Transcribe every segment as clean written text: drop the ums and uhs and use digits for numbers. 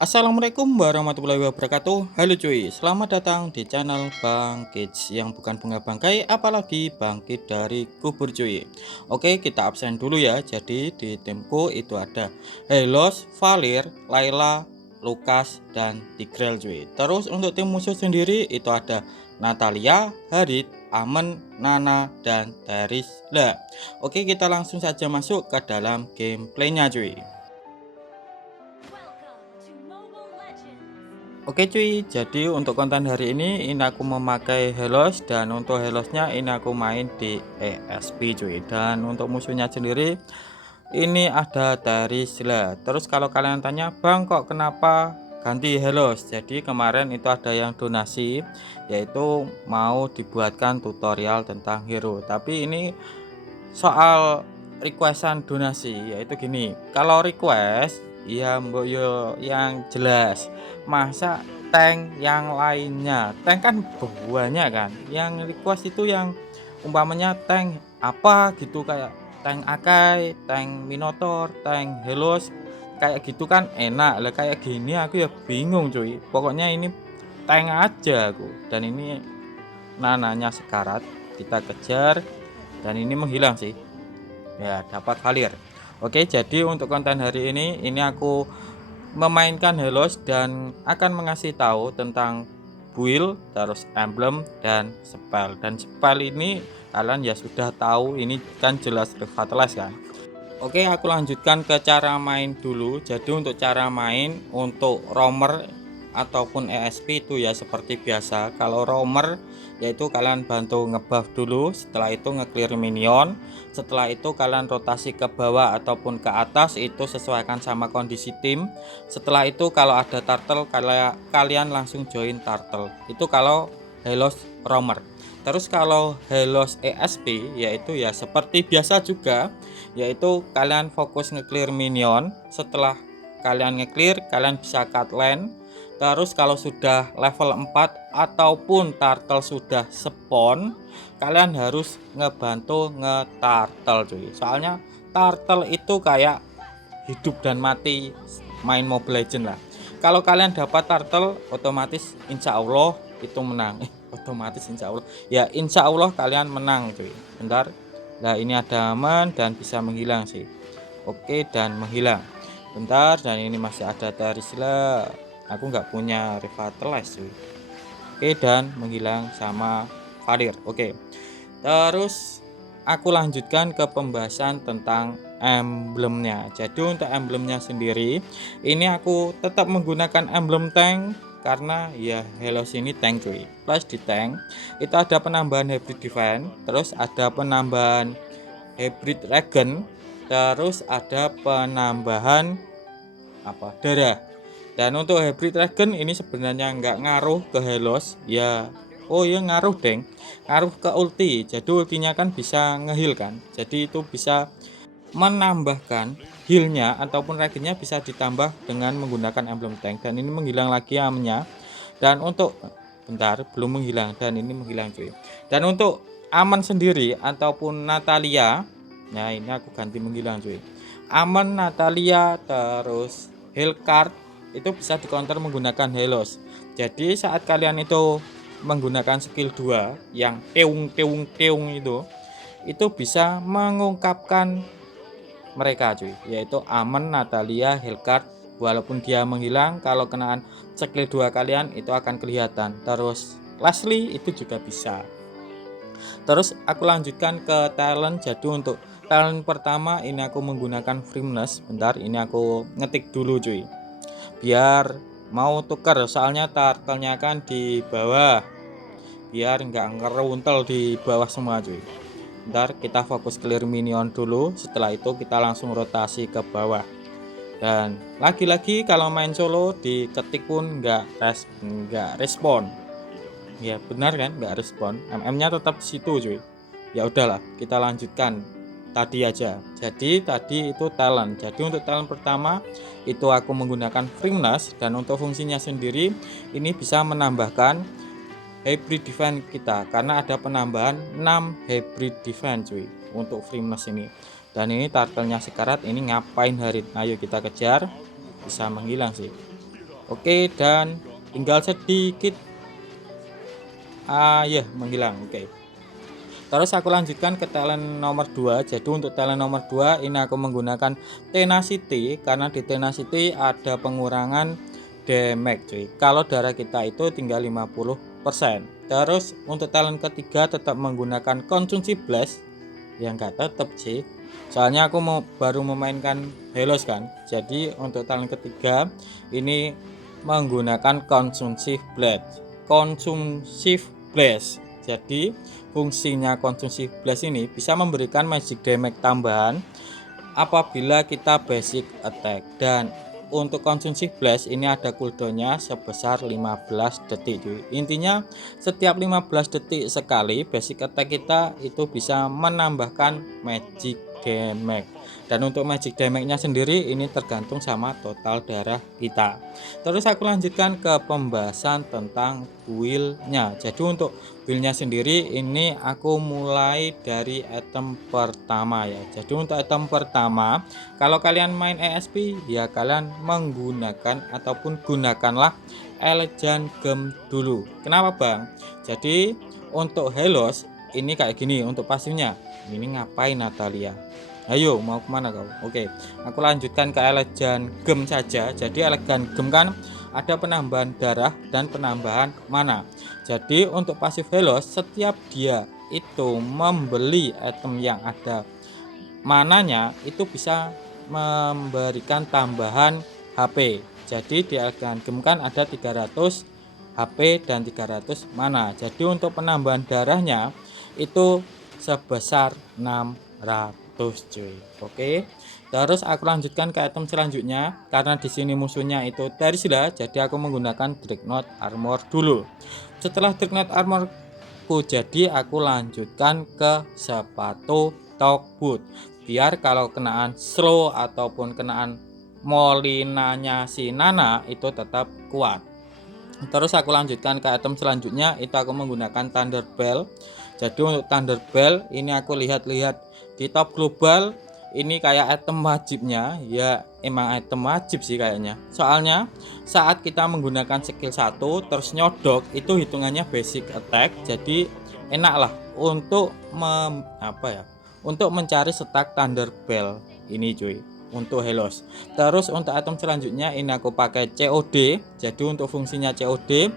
Assalamualaikum warahmatullahi wabarakatuh. Halo cuy, selamat datang di channel Bang Kids yang bukan bunga bangkai apalagi bangkit dari kubur cuy. Oke, kita absen dulu ya. Jadi di timku itu ada Helos, Valir, Laila, Lukas, dan Tigrel cuy. Terus untuk tim musuh sendiri itu ada Natalia, Harit, Amen, Nana, dan Terisla. Oke, kita langsung saja masuk ke dalam gameplaynya cuy. Oke cuy, jadi untuk konten hari ini aku memakai Helos, dan untuk Helosnya ini aku main di ESP cuy. Dan untuk musuhnya sendiri ini ada Terisla. Terus kalau kalian tanya, Bang kok kenapa ganti Helos? Jadi kemarin itu ada yang donasi, yaitu mau dibuatkan tutorial tentang hero. Tapi ini soal requestan donasi, yaitu gini, kalau request ya mbok yo yang jelas, masa tank yang lainnya, tank kan banyak kan, yang request itu yang umpamanya tank apa gitu, kayak tank Akai, tank Minotaur, tank Helos, kayak gitu kan enak lah. Kayak gini aku ya bingung cuy, pokoknya ini tank aja aku. Dan ini nananya sekarat, kita kejar dan ini menghilang sih ya, dapat Valir. Oke, jadi untuk konten hari ini aku memainkan Helos dan akan mengasih tahu tentang build, terus emblem dan spell. Dan spell ini kalian ya sudah tahu, ini kan jelas revitalize kan. Oke, aku lanjutkan ke cara main dulu. Jadi untuk cara main untuk roamer ataupun ESP itu ya seperti biasa. Kalau roamer yaitu kalian bantu ngebuff dulu, setelah itu ngeclear minion, setelah itu kalian rotasi ke bawah ataupun ke atas, itu sesuaikan sama kondisi tim. Setelah itu kalau ada turtle kalian langsung join turtle. Itu kalau Helos roamer. Terus kalau Helos ESP yaitu ya seperti biasa juga, yaitu kalian fokus ngeclear minion. Setelah kalian ngeclear, kalian bisa cut lane. Terus kalau sudah level 4 ataupun turtle sudah spawn, kalian harus ngebantu nge-turtle cuy. Soalnya turtle itu kayak hidup dan mati main Mobile Legend lah. Kalau kalian dapat turtle, otomatis insya Allah itu menang. Otomatis insya Allah ya, insya Allah kalian menang cuy. Bentar, nah ini ada aman dan bisa menghilang sih. Oke, dan menghilang. Bentar, dan ini masih ada Terisla. Aku nggak punya revitalize cuy. Oke, dan menghilang sama Valir. Oke, terus aku lanjutkan ke pembahasan tentang emblemnya. Jadi untuk emblemnya sendiri ini aku tetap menggunakan emblem tank, karena ya Helos ini tank cuy. Plus di tank itu ada penambahan hybrid defense, terus ada penambahan hybrid regen, terus ada penambahan apa, darah. Dan untuk hybrid regen ini sebenarnya nggak ngaruh ke Helos ya. Oh ya ngaruh deng, ngaruh ke ulti. Jadi ultinya kan bisa ngehil kan, jadi itu bisa menambahkan healnya ataupun regennya, bisa ditambah dengan menggunakan emblem tank. Dan ini menghilang lagi amnya. Dan untuk bentar, belum menghilang, dan ini menghilang cuy. Dan untuk aman sendiri ataupun Natalia, nah ini aku ganti menghilang cuy. Aman, Natalia, terus Hellcard itu bisa di counter menggunakan Helos. Jadi saat kalian itu menggunakan skill 2 yang teung teung teung itu bisa mengungkapkan mereka cuy, yaitu Aman, Natalia, Hellcard. Walaupun dia menghilang, kalau kenaan skill 2 kalian itu akan kelihatan. Terus Leslie itu juga bisa. Terus aku lanjutkan ke talent. Jadi untuk talent pertama ini aku menggunakan firmness. Bentar, ini aku ngetik dulu cuy, biar mau tuker, soalnya turtle-nya kan di bawah, biar nggak ngeruntel di bawah semua cuy. Bentar, kita fokus clear minion dulu, setelah itu kita langsung rotasi ke bawah. Dan lagi-lagi kalau main solo diketik pun nggak respon. Ya benar kan, nggak respon, MM-nya tetap di situ cuy. Ya udahlah, kita lanjutkan tadi aja. Jadi tadi itu talent. Jadi untuk talent pertama itu aku menggunakan firmness, dan untuk fungsinya sendiri ini bisa menambahkan hybrid defense kita, karena ada penambahan 6 hybrid defense cuy untuk firmness ini. Dan ini turtle-nya sekarat, ini ngapain Harit? Ayo kita kejar, bisa menghilang sih. Oke, dan tinggal sedikit ya menghilang. Oke. Terus aku lanjutkan ke talent nomor 2. Jadi untuk talent nomor 2 ini aku menggunakan tenacity karena di tenacity ada pengurangan damage cuy. Kalau darah kita itu tinggal 50%. Terus untuk talent ketiga tetap menggunakan konsumsi blast. Ya enggak tetap sih. Soalnya aku baru memainkan Helos kan. Jadi untuk talent ketiga ini menggunakan konsumsi blast. Konsumsi blast. Jadi fungsinya konsumsi blast ini bisa memberikan magic damage tambahan apabila kita basic attack, dan untuk konsumsi blast ini ada cooldownnya sebesar 15 detik cuy. Intinya setiap 15 detik sekali basic attack kita itu bisa menambahkan magic damage, dan untuk magic damage nya sendiri ini tergantung sama total darah kita. Terus aku lanjutkan ke pembahasan tentang build-nya. Jadi untuk build-nya sendiri ini aku mulai dari item pertama ya. Jadi untuk item pertama, kalau kalian main ESP ya kalian menggunakan ataupun gunakanlah Elegan Gem dulu. Kenapa bang? Jadi untuk Helos ini kayak gini untuk pasifnya. Ini ngapain Natalia? Ayo mau kemana kau? Oke, aku lanjutkan ke Elegan Gem saja. Jadi Elegan Gem kan ada penambahan darah dan penambahan mana. Jadi untuk pasif Helos setiap dia itu membeli item yang ada mananya itu bisa memberikan tambahan HP. Jadi di Elegan Gem kan ada 300 HP dan 300 mana. Jadi untuk penambahan darahnya itu sebesar 600 cuy. Oke. Terus aku lanjutkan ke item selanjutnya karena di sini musuhnya itu Terisla, jadi aku menggunakan Dreadnought Armor dulu. Setelah Dreadnought Armorku jadi aku lanjutkan ke sepatu Talk Boot. Biar kalau kenaan slow ataupun kenaan molinanya si Nana itu tetap kuat. Terus aku lanjutkan ke item selanjutnya, itu aku menggunakan Thunder Bell. Jadi untuk Thunder Bell ini aku lihat-lihat di top global ini kayak item wajibnya, ya emang item wajib sih kayaknya. Soalnya saat kita menggunakan skill 1 terus nyodok itu hitungannya basic attack. Jadi enak lah untuk untuk mencari stack Thunder Bell ini cuy untuk Helos. Terus untuk item selanjutnya ini aku pakai COD. Jadi untuk fungsinya COD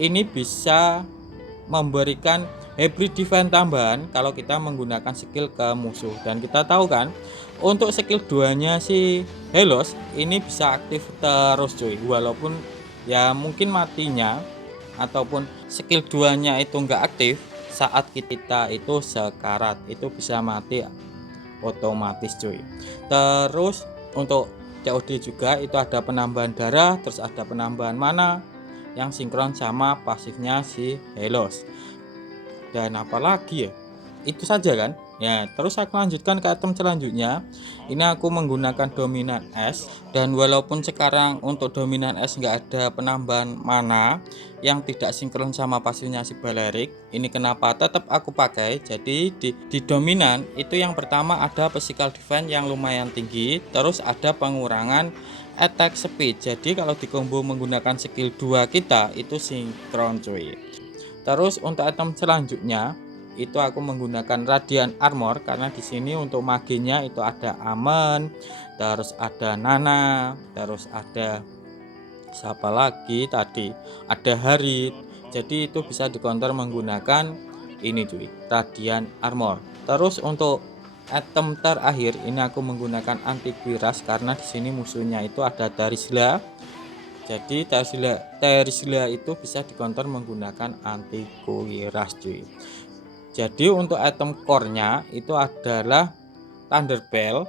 ini bisa memberikan hybrid defense tambahan kalau kita menggunakan skill ke musuh. Dan kita tahu kan untuk skill 2 nya si Helos ini bisa aktif terus cuy, walaupun ya mungkin matinya ataupun skill 2 nya itu enggak aktif saat kita itu sekarat, itu bisa mati otomatis cuy. Terus untuk COD juga itu ada penambahan darah, terus ada penambahan mana yang sinkron sama pasifnya si Helos. Dan apalagi ya, itu saja kan ya. Terus aku lanjutkan ke item selanjutnya. Ini aku menggunakan dominan es, dan walaupun sekarang untuk dominan es nggak ada penambahan mana yang tidak sinkron sama pasifnya si Balerik, ini kenapa tetap aku pakai. Jadi di dominan itu yang pertama ada physical defense yang lumayan tinggi, terus ada pengurangan attack speed. Jadi kalau di combo menggunakan skill 2 kita itu sinkron cuy. Terus untuk item selanjutnya itu aku menggunakan Radiant Armor karena di sini untuk maginya itu ada Amen, terus ada Nana, terus ada siapa lagi tadi, ada Harit. Jadi itu bisa dikonter menggunakan ini cuy, Radiant Armor. Terus untuk item terakhir ini aku menggunakan Antivirus karena di sini musuhnya itu ada Terisla. Jadi Terisla itu bisa dikonter menggunakan Antivirus cuy. Jadi untuk item core-nya itu adalah Thunder Bell,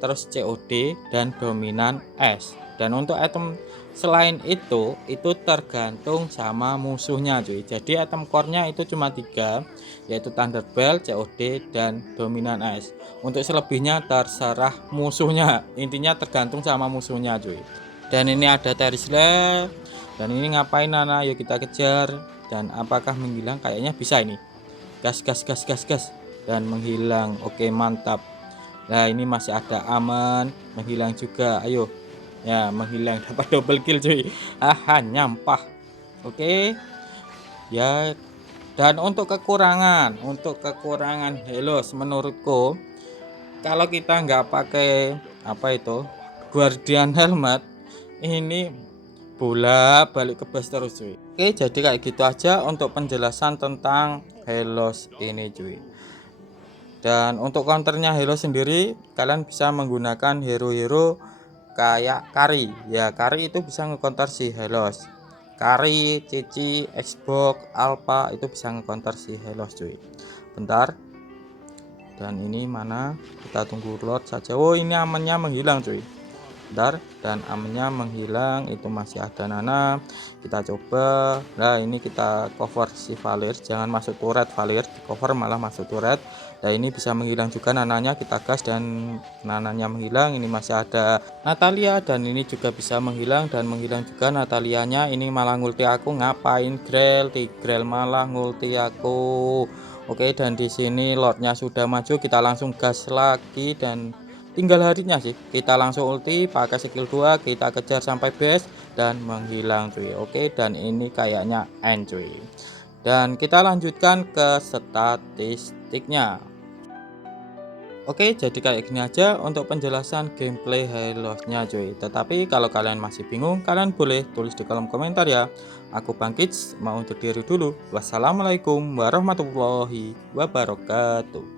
terus COD dan dominan es. Dan untuk item selain itu tergantung sama musuhnya cuy. Jadi item core-nya itu cuma 3, yaitu Thunder Bell, COD dan dominan es. Untuk selebihnya terserah musuhnya. Intinya tergantung sama musuhnya cuy. Dan ini ada Terisla, dan ini ngapain Nana, yuk kita kejar. Dan apakah menghilang? Kayaknya bisa ini. Gas dan menghilang. Oke mantap. Nah ini masih ada Aman, menghilang juga. Ayo ya menghilang dapat double kill cuy. Nyampah. Oke ya. Dan untuk kekurangan Helos menurutku, kalau kita nggak pakai apa itu Guardian Helmet, ini bola balik ke base terus cuy. Oke, jadi kayak gitu aja untuk penjelasan tentang Helos ini cuy. Dan untuk counternya Helos sendiri, kalian bisa menggunakan hero-hero kayak Kari. Ya, Kari itu bisa nge-counter si Helos. Kari, Cici, Xbox, Alpha itu bisa nge-counter si Helos cuy. Bentar. Dan ini mana? Kita tunggu load saja. Oh, ini amannya menghilang cuy. Bentar, dan amannya menghilang, itu masih ada Nana. Kita coba. Nah, ini kita cover si Valir, jangan masuk turret Valir, di cover malah masuk turret. Nah, ini bisa menghilang juga Nananya, kita gas dan Nananya menghilang. Ini masih ada Natalia dan ini juga bisa menghilang dan menghilang juga Natalianya. Ini malah ngulti aku, ngapain Tigrel malah ngulti aku. Oke, dan di sini lordnya sudah maju, kita langsung gas lagi dan tinggal harinya sih, kita langsung ulti pakai skill 2, kita kejar sampai base dan menghilang cuy. Oke, dan ini kayaknya end cuy. Dan kita lanjutkan ke statistiknya. Oke, jadi kayak gini aja untuk penjelasan gameplay Helosnya cuy. Tetapi kalau kalian masih bingung, kalian boleh tulis di kolom komentar ya. Aku bangkit mau undur diri dulu. Wassalamualaikum warahmatullahi wabarakatuh.